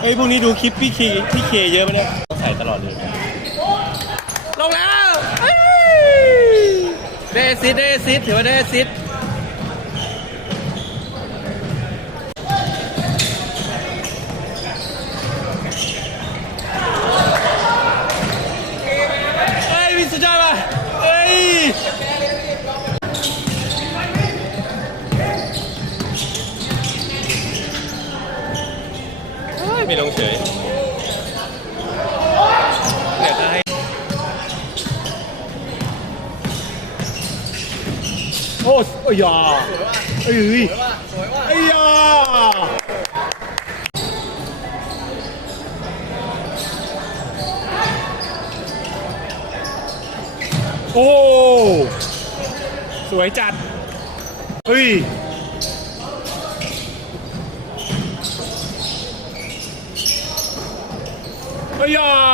เฮ้ยพวกนี้ดูคลิปพี่เคพี่เคเยอะไหมเนี่ยต้องใส่ตลอดเลย ลงแล้วเอ้ยได้แอสซิดได้แอสซิดถือว่าได้แอสซิดเฮ้ยมีสุดยอดป่ะเฮ้ย เฮ้ย ไม่ลงเฉยเดี๋ยวจะให้โอ้ยยาเอ้ยไอ้ยาโอ้ สวยจัดเฮ้ย เฮ้ยอะ